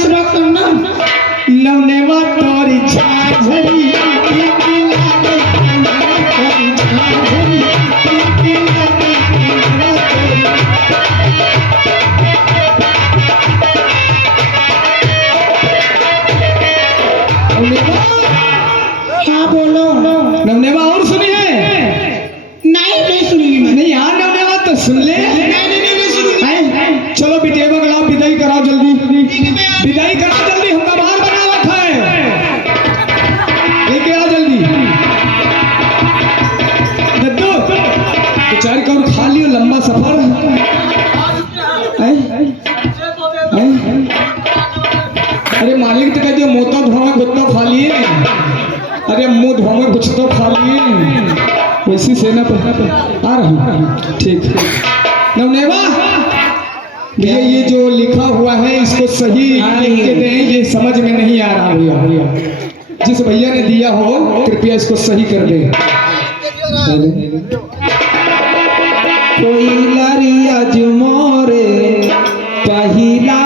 दूसरा करना लवनेवा तोरी झाझरी हाँ बोलो। नवनेवा और सुनी है? नहीं सुनी मैं। नहीं यार नवनेवा तो सुन ले। नहीं सुनी। चलो बिटेवा गलाओ, विदाई कराओ जल्दी, विदाई कराओ जल्दी, हमका बाहर बना रखा है, लेके आओ जल्दी। दद्दू बेचारी का खा लियो, लंबा सफर अरे मालिक तो कहते मोता धोवे गुत्ता खा लिए, अरे मुंह धोवे कुछ तो खा लिए, वैसी सेना पर आ रही। ठीक नवनेवा भैया, ये जो लिखा हुआ है इसको सही लिख के दें, ये समझ में नहीं आ रहा भैया। जिस भैया ने दिया हो कृपया इसको सही कर दे। कोई लरिया जुमोरे पहिला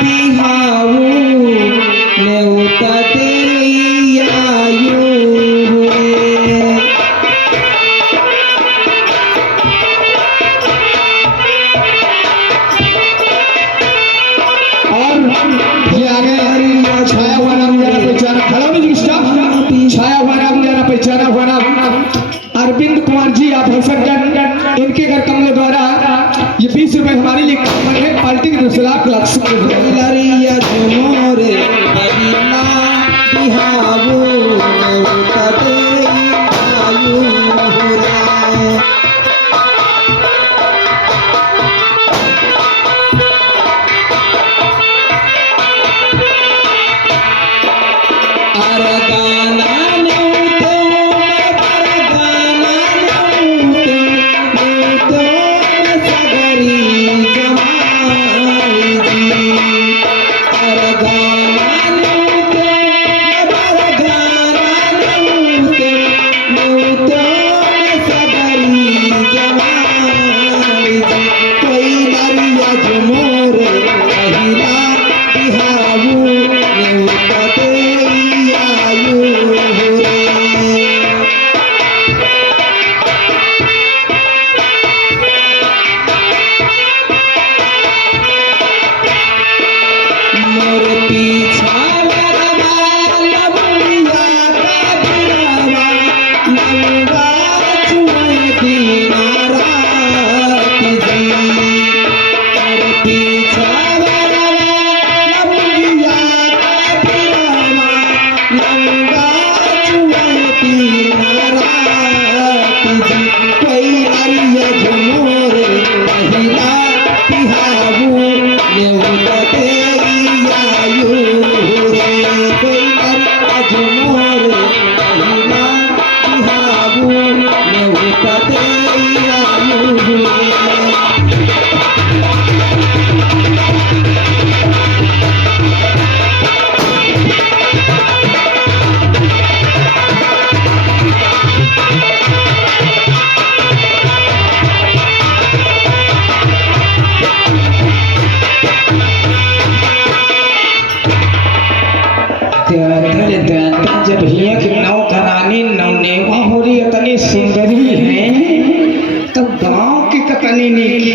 बिहाऊ नेउता देइयायु ये आगे छाया हुआ नाम जाना पहचाना, खड़ा नहीं स्टाफ, छाया हुआ नाम जाना पहचाना हुआ नाम अरविंद कुमार जी आप हसनगंज, इनके घर कमले द्वारा ये 20 रुपए हमारे लिए कमल है, पार्टी की तरफ से लाख लरिया जुमोरे पहिला बिहाऊ नेउता देइयायु जब हिया के नौ करानी नवनेवा हो रही इतनी सुंदरी है, तब गांव की कतनी नहीं।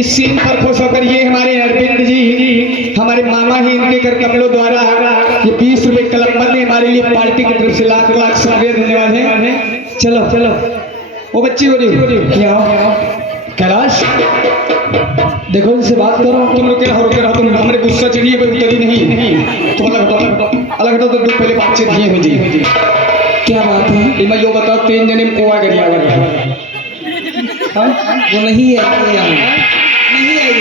इस सीन पर खुश होकर ये हमारे अरविंद जी हमारे मामा ही इनके घर कमलों द्वारा ये 20 रुपए कलम ने हमारे लिए पार्टी की तरफ से लाख लाख शुक्रिया धन्यवाद है। चलो चलो वो बच्ची हो रही कैलाश, देखो इनसे बात करो, तुम रुके रहो तुम हमारे गुस्सा चढ़िए कोई उतरी नहीं, तुम अलग हटो तो पहले बातचीत ये हो जी। क्या बात है? मैं यो बताओ 3 जने में कोआ गरिया वो नहीं है यहाँ, नहीं है ये।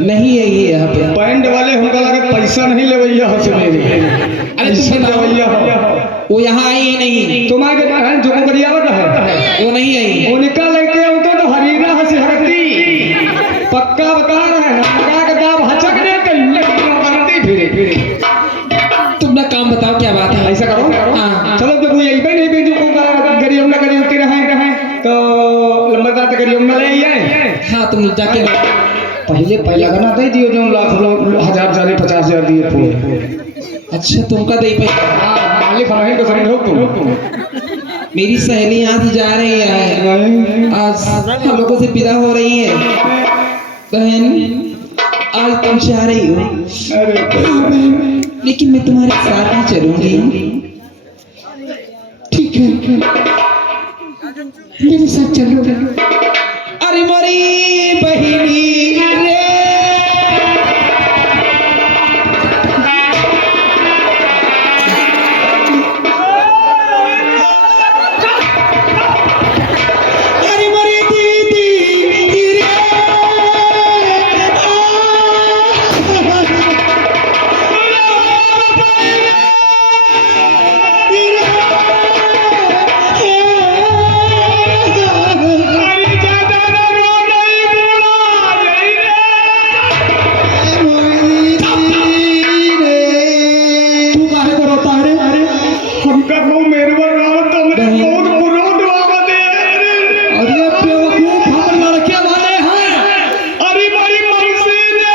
नहीं है ये यहाँ पे। बैंड वाले हमका लगा पैसा नहीं ले भैया हंस मेरी, अरे तुम भैया वो यहाँ आई ही नहीं, तुम्हारे बहन जो गरिया है वो नहीं आई। वो निकल लेके उनको तो हरीना हंसी हरती पक्का बता रहे ना, लगा के दाब हचक दे बनती फिरे। तुम ना काम बताओ क्या बात है? ऐसा करो हाँ। चलो जब यही नहीं भी जो गरीब ना गरीब के रहे तो बात करियो मिले ये हाँ तुम जाके लो। पहले पहला गाना दे दियो जो लाख हजार जाले 50,000 दिए पूरे। अच्छा तुमका दे पे हां मालिक हमारे को समझ हो तुम। मेरी सहेली यहाँ से जा रही है, आज हम लोगों से विदा हो रही है। बहन आज तुम जा रही हो, लेकिन मैं तुम्हारे साथ ही चलूंगी। ठीक है, मेरे साथ चलो। अरे मरी बहिनी रे, अरे मेरी दीदी रे, तू काहे को रोता है रे? हमका को मेरे पर रावत तो मैं बहुत बुरा दुआ दे। अरे बेवकूफ हम लड़के वाले हैं। अरे बड़ी मर्जी ने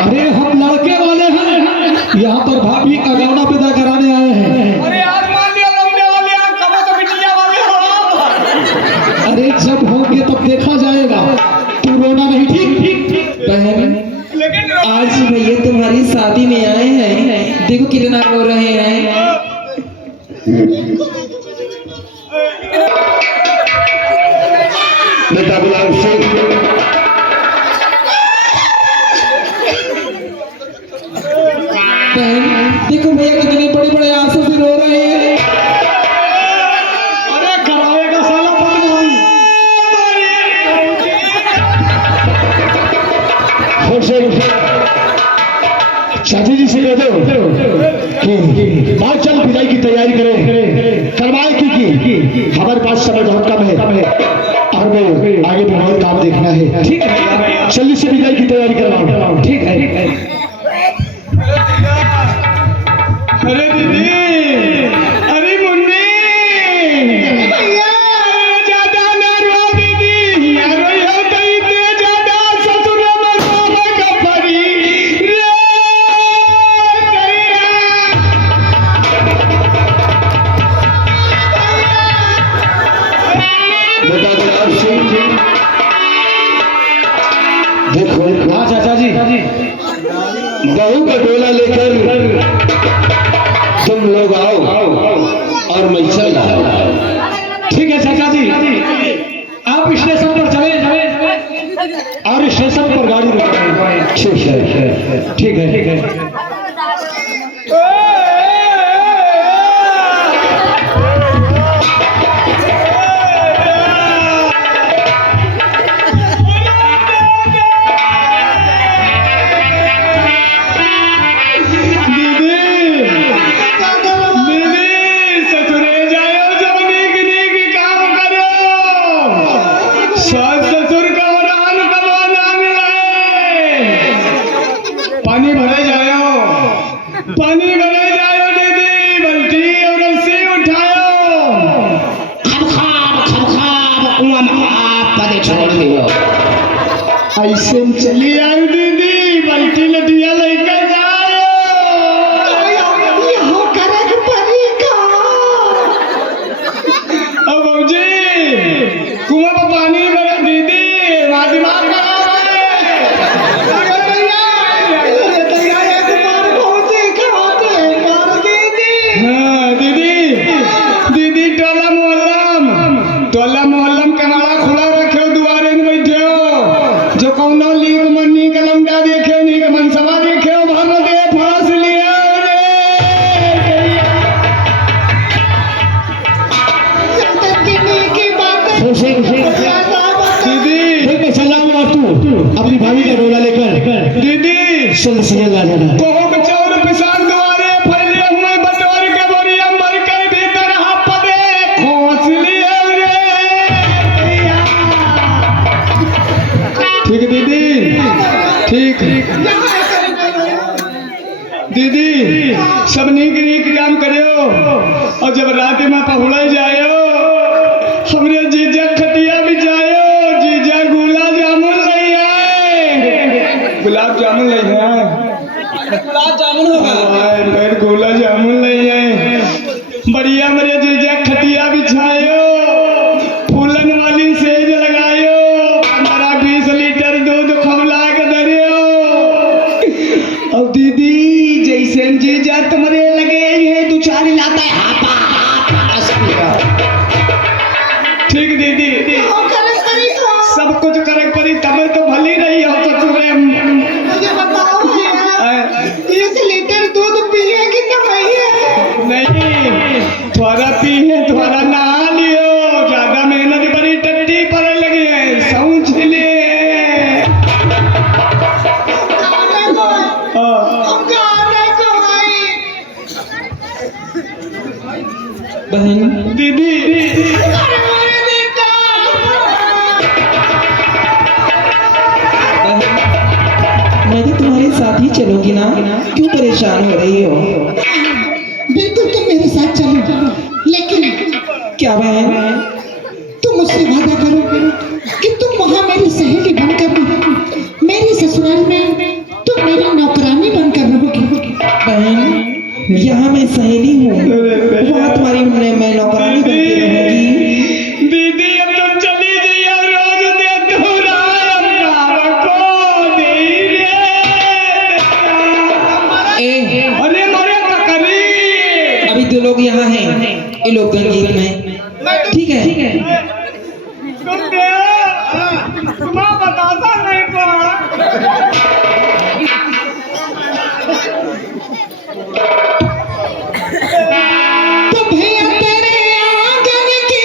अरे हम लड़के वाले हैं, यहाँ पर भाभी का गौना विदा कराने आए हैं। अरे यार मान लिया लौंडे वाले यार कब तो बिटिया वाले हो। अरे जब होंगे तब देखा जाएगा, तू रोना नहीं ठीक। बहन लेकिन आज भैया तुम्हारी शादी में आए हैं, देखो कितना रो रहे हैं। नेता गुलाम सिंह बहन देखो भैया कितने बड़े बड़े आंसू से रो रहे हैं। अरे कराएगा साला बदनाम। चाची जी से कह दो कि माँ चल विदाई की तैयारी करें, करवाए की हमारे पास समय बहुत कम है और मैं आगे बहुत काम देखना है। ठीक है जल्दी से विदाई की तैयारी करवाओ। ठीक है। अरे दीदी, अरे मुन्नी, ज्यादा ना रो दीदी, यारो यो तई ते ज्यादा ससुर मरो गफरी रे नेता गुलाम सिंह देखो, हाँ चाचा जी, बहू का डोला लेकर तुम लोग आओ और मैं चल रहा हूं। ठीक है चाचा जी, आप स्टेशन पर चले और स्टेशन पर गाड़ी रुकवाएं। ठीक है। पानी भरे जायो दीदी, बल्टी और रस्सी उठायो। ऐसे चली आयो दीदी, बल्टी लटिया लेकर जायो। अब बाबूजी कुआं में पानी भरा दीदी, दिमाग टोला मोहल्लम कनाड़ा खुला रखे दुआरे में बैठे जो कौनो लीक मन्नी कलमडा देखे नी मनसवा देखे भर दे फांस लिया दीदी। तू अपनी भाभी का डोला लेकर दीदी चल आ जाना। कोहो के चौर पिसान दुआरे फैले हुए बटोर के बोरिया मर कर भीतर हाथ दे खोस लिए ठीक दीदी, ठीक दीदी, सबनी के नौकरी के काम करियो और जब रात में पहुँच जायो हमरे जीजा खटिया भी जायो जीजा गुलाब जामुन ले आए गुलाब जामुन ले आए गुलाब जामुन होगा गुलाब जामुन ले आए बढ़िया मेरे जीजा खटिया बिछायो फूलन वाली सेज लगायो 15-20 लीटर दूध खवला के दरियो अब दीदी जैसे जीजा तुम्हारे लगे ये 2-4 लाता है ठीक दीदी सब कुछ करे पड़ी तब तो भली रही हो ससुरे मुझे बताओ यार 30 लीटर दूध पिए कि नहीं थोड़ा पिए थोड़ा नहा लियो ज्यादा मेहनत बड़ी टट्टी पर लगी है समझ ले बहन दीदी मैं तो तुम्हारे साथ ही चलूंगी ना क्यों परेशान हो रही हो बिल्कुल तुम मेरे साथ चलो लेकिन क्या बहन तुम मुझसे वादा करो कि तुम वहाँ मेरी सहेली बनकर मेरी ससुराल में तुम मेरी नौकरानी बनकर रहोगी। बहन यहाँ मैं सहेली हूँ वहाँ तुम्हारी मैं नौकरानी बन के रहूंगी दीदी अब तो चली जाइए रोज दे ए अरे मरे ककरी अभी 2 लोग यहाँ हैं ये लोग गंगीत में ठीक है सुन दे तुम्हारा बतासा नहीं को तो भैया तेरे आंगन की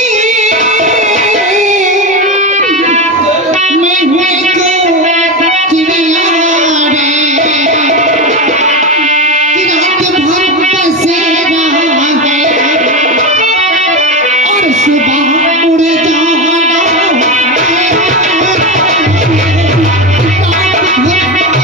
मैं को चिड़िया रे कि रात भर बसेरा है और सुबह उड़ जाना है। रात भर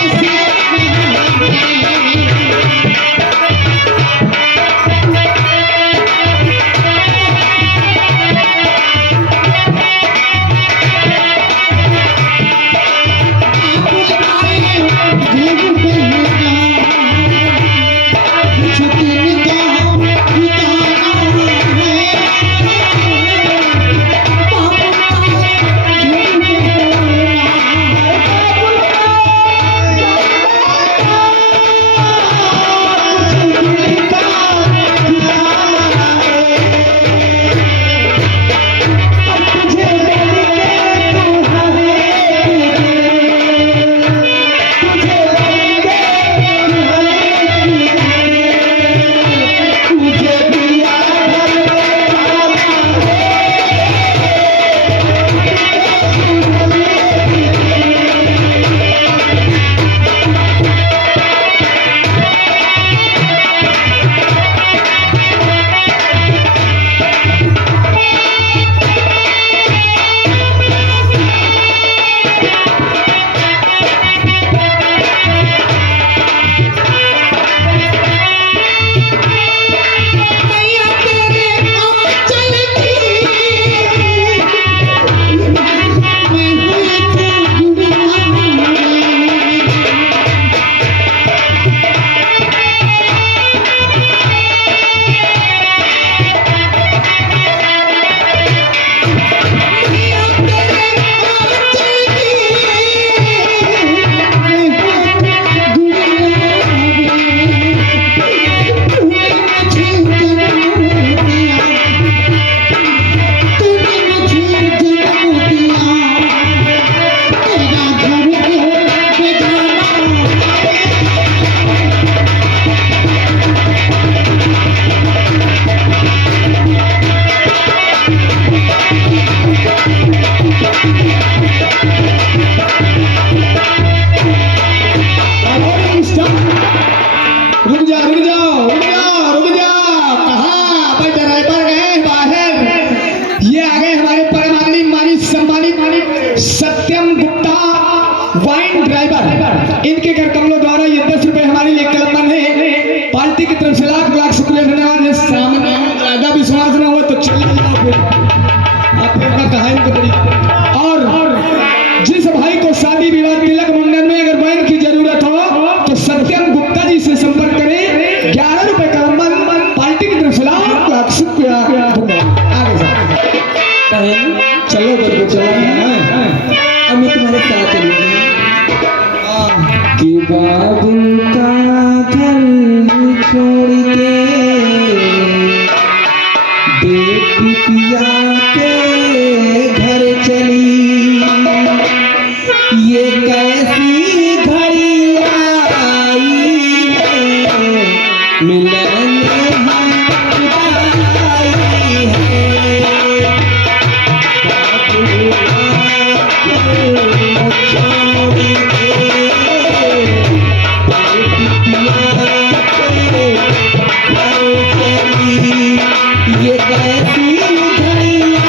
ये कैसी घड़ियाँ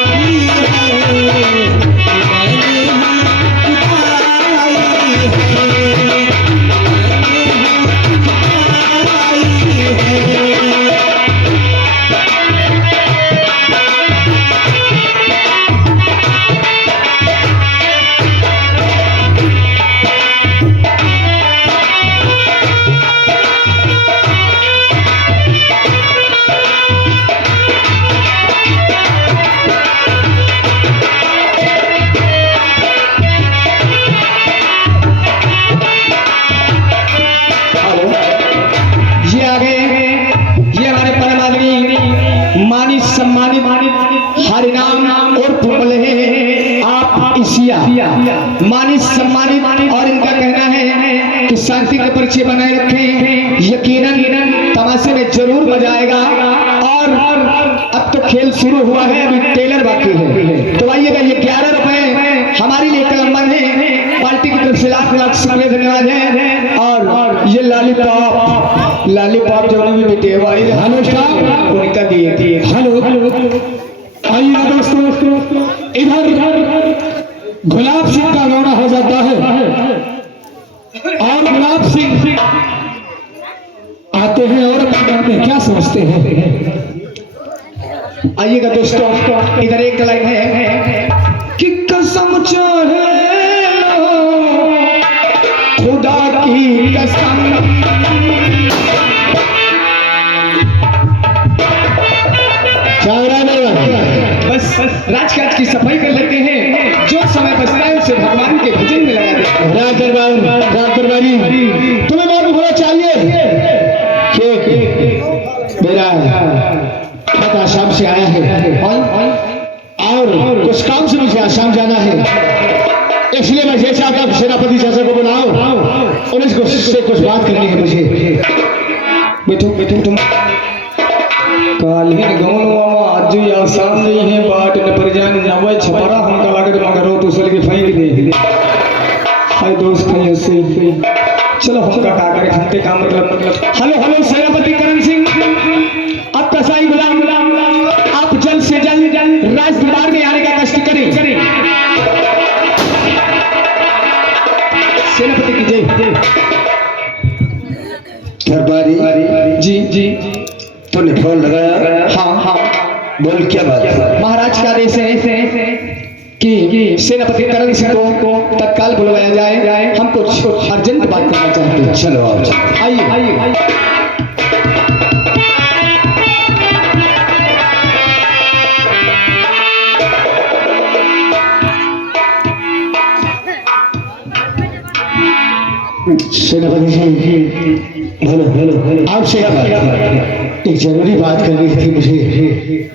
आई है, मैंने बिताई है, मैंने बिताई है। ये आ गए, ये हमारे परम आदमी मानित सम्मानित हरिनाम और पुमले आप इसिया मानित सम्मानित, और इनका कहना है कि शांति का परिचय बनाए रखें। यकीनन तमाशे में जरूर मजा आएगा। और अब तो खेल शुरू हुआ है, अभी टेलर बाकी है। तो आइएगा, ये 11 रुपए हमारी लिए कलमबंद है, पार्टी की तरफ से लाख लाख शुक्रिया धन्यवाद है। और ये लॉलीपॉप जो भी बेटे भाई हेलो स्टाफ, उनका दिए थे। हेलो आइए ना दोस्तों, इधर गुलाब सिंह का दौरा हो जाता है और गुलाब सिंह आते हैं और मैदान में क्या समझते हैं। आइएगा दोस्तों, इधर एक लाइन है कि कसम चाहे लो खुदा की कसम, बस राजकाज की सफाई कर लेते हैं, जो समय बचता है उसे भगवान के भजन में लगा देते हैं। राज दरबारी तुम्हें मालूम होना चाहिए कि मेरा खत आसाम से आया है और कुछ काम से मुझे आसाम जाना है, इसलिए मैं ये चाहता हूँ सेनापति चाचा को बुलाओ और इससे कुछ बात करनी है मुझे। बैठो तुम कालीन गौन मामा आज या आसाम नहीं है, बाट न परिजान नवे छपरा हमका लागत मगरो तो सल के फेंक दे। हाय दोस्त भाई से चलो हमका का करे, घंटे का मतलब। हेलो सेनापति करण सिंह, अब कसाई गुलाम आप जल्द से जल्द राज दरबार में आने का कष्ट करें। सेनापति की जय। दरबारी जी तूने फोन लगाया? हाँ बोल क्या बात है? महाराज का आदेश है कि सेनापति करण सिंह को तत्काल बुलवाया जाए, हम कुछ अर्जेंट बात करना चाहते हैं। चलो आओ, आइए। सेनापति जी बोलो आपसे एक जरूरी बात करनी थी मुझे,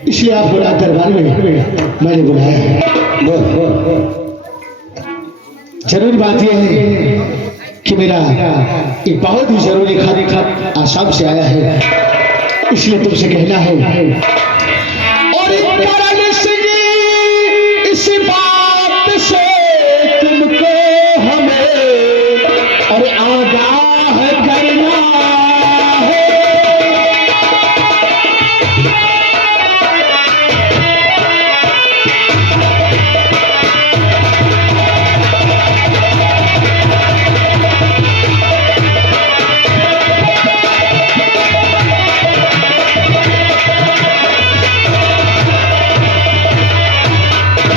इसलिए आप बुला दरबार में मैंने बुलाया है। बोल। जरूरी बात यह है कि मेरा एक बहुत ही जरूरी खत आसाम से आया है, इसलिए तुमसे कहना है। और करण सिंह इस बात से तुमको हमें अरे आगाह करना है।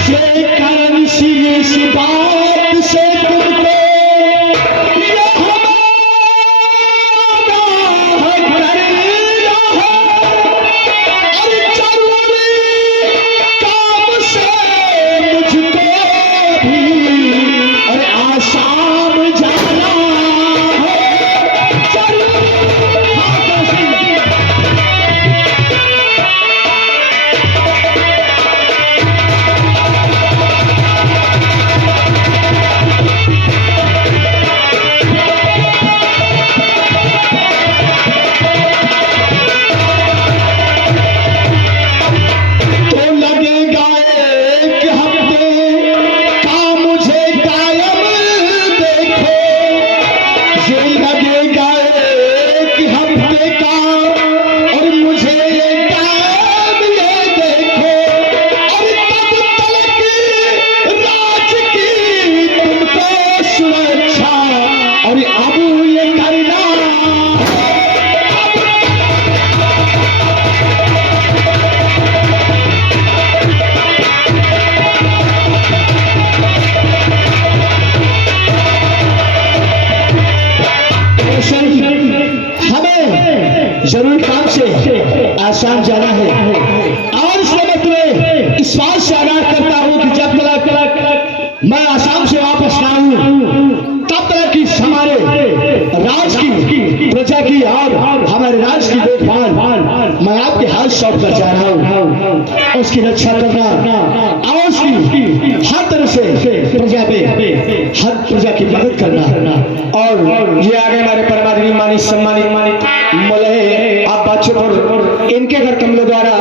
ये आसाम जाना है और इसलिए मैं तुम्हें इस बात से आगाह करता हूँ कि जब तक मैं आसाम से वापस ना आऊं तब तक इस हमारे राज की प्रजा की और हमारे राज की देखभाल मैं आपके हाथ सौंप कर जा रहा हूँ। उसकी रक्षा करना और उसकी हर तरह से प्रजा पे हर प्रजा की मदद करना। और ये आगे हमारे परमादरणीय मानित सम्मानित मलहे आप बादशाह इनके घर कमलों द्वारा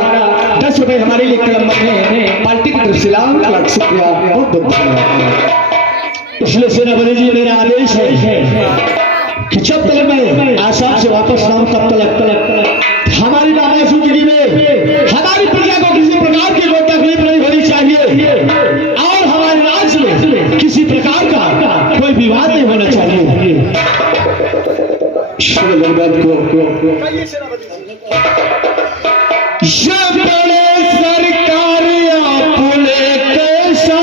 10 रुपए हमारे लिए कलम है पार्टी की तरफ से लाख शुक्रिया बहुत बहुत धन्यवाद। इसलिए सेनापति जी मेरा आदेश है कि जब तक मैं आसाम से वापस ना आऊं तब तक हमारी नामाजूदगी में हमारी प्रजा को किसी प्रकार की कोई तकलीफ नहीं होनी चाहिए और हमारे राज्य में किसी प्रकार का कोई विवाद नहीं होना चाहिए। श्री भगवान को ये बड़े सरकारी आपने कैसा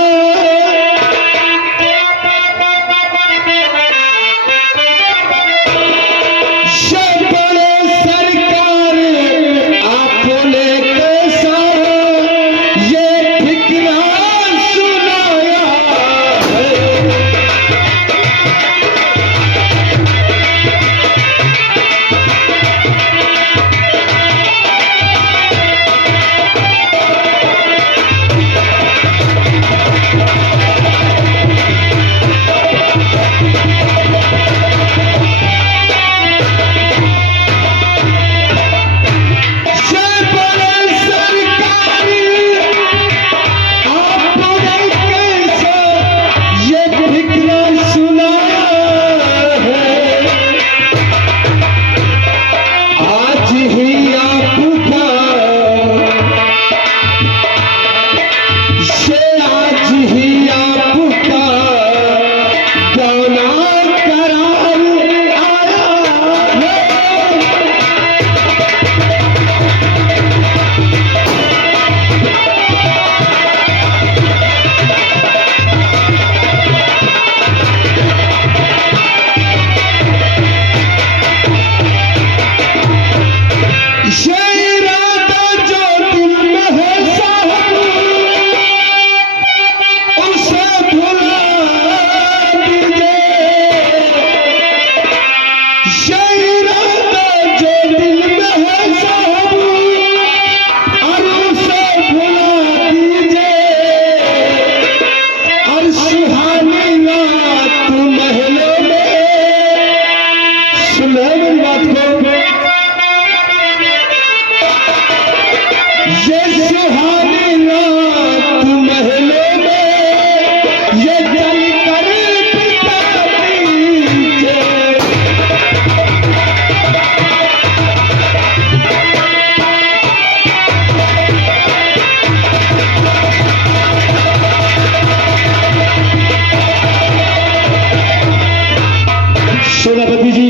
सेनापति जी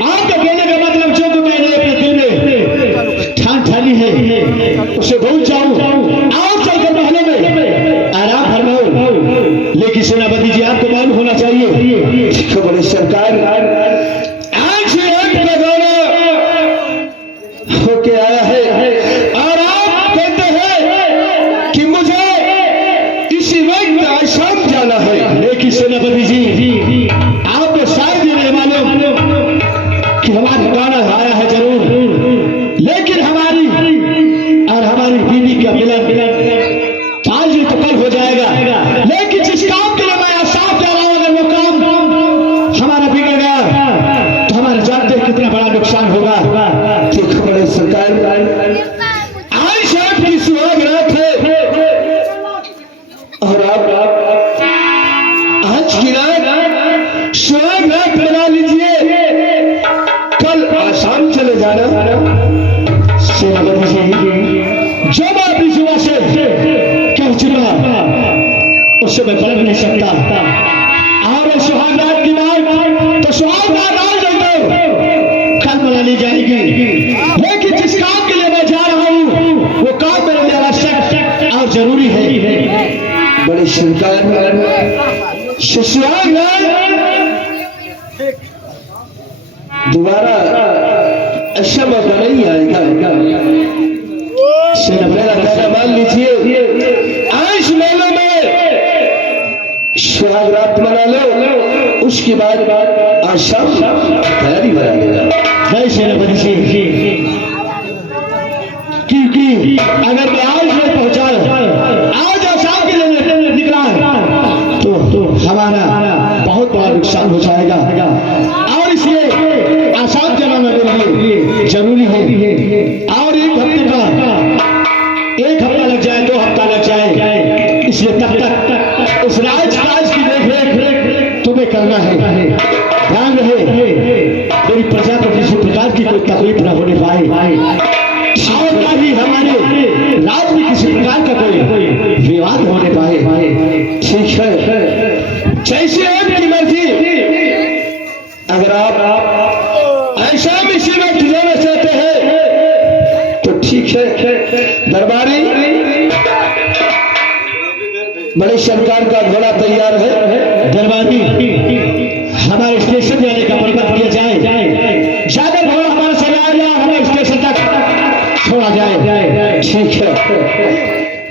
आपका कहने का मतलब जो मैंने अपने दिल में ठान ठानी है उसे भूल जाऊं और चलकर महलों में आराम फरमाऊं। लेकिन सेनापति जी आपको मालूम होना चाहिए तो बड़े सरकार आज एक बगाना होके आया है और आप कहते हैं कि मुझे इसी वक्त आसाम जाना है। लेकिन सेनापति जी आपको शायद ये नहीं मालूम कि हमारा गाना आया है जरूर, लेकिन हमारी और हमारी बीवी का मिलन आज ही तो कल हो जाएगा। लेकिन जिस काम के लिए मैं आसाम जा रहा हूं अगर वो काम हमारा बिगड़ गया तो हमारे जानते कितना बड़ा नुकसान होगा। देखो बड़े सरकार आज शाम की सुहाग रात है और आप आज की रात सुहाग रात बना लीजिए, कल आसाम चले जाना। सेनापति जी जब आप इस युवा से कह चुका उससे मैं बदल नहीं सकता और सुहाग रात की बात तो सुहाग रात आज कल बना ली जाएगी। लेकिन जिस काम के लिए मैं जा रहा हूं वो काम मेरे लिए आवश्यक और जरूरी है। बड़ी सरकार सुहाग दोबारा ऐसा मौका नहीं आएगा। अगर मैं आज नहीं पहुंचा, आज आसाम के लिए निकला है, तो हमारा बहुत बड़ा नुकसान हो जाएगा। और इसलिए आसाम जाना मेरे लिए जरूरी है। और एक हफ्ता लग जाए, 2 हफ्ता लग जाए, इसलिए तब तक उस राज की देख तुम्हें करना है। ध्यान रहे मेरी प्रजा को किसी प्रकार की कोई तकलीफ न होने पाए, और ना ही हमारे राज में किसी प्रकार का कोई विवाद होने पाए। ठीक है, जैसे आपकी मर्जी। अगर आप ऐसा इसी वक्त जाना चाहते हैं तो ठीक है। दरबारी बड़े सरकार का घोड़ा तैयार है। दरबारी हमारे स्टेशन जाने का प्रबंध किया जाए, ज्यादा घोड़ा हमारे संग आ जाए, हमें स्टेशन तक छोड़ा जाए। ठीक है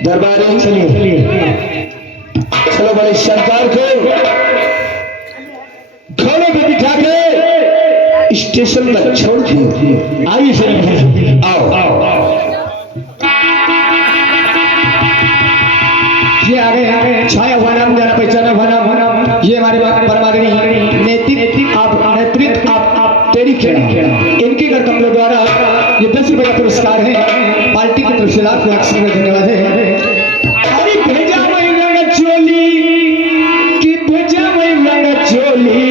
दरबारी, चलिए चलो बड़े सरकार को घोड़े पे बिठा के स्टेशन तक छोड़ दिए। आइए सर, आओ। ये आगे छाया हुआ नाम, जाना पहचाना हुआ नाम, ये हमारे परमादरणीय नेतृत्व आप तेरी खेड़ा, इनके घर कमलों द्वारा ये 10 रुपए का पुरस्कार है। पार्टी की तरफ से लाख रुपए धन्यवाद है। अरे भेजा वही रंग चोली कि भेजा वही रंग चोली,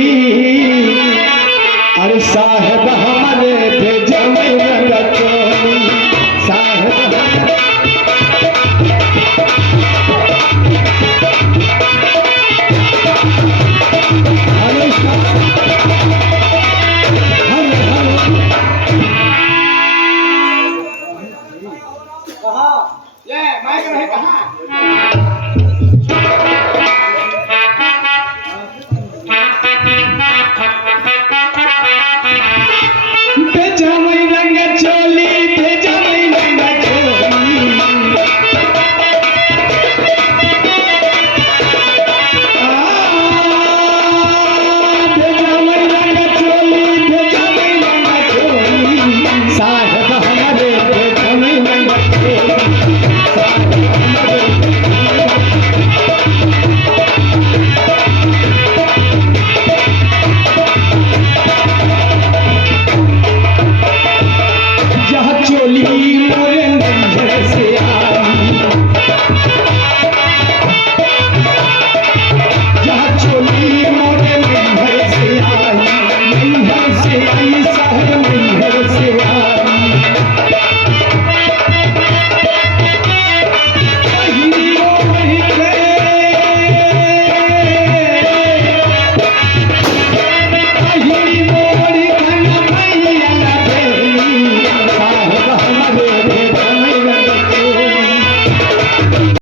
अरे साहेब हमारे भेजा वही रंग चोली, साहेब ये माइक रहे कहाँ?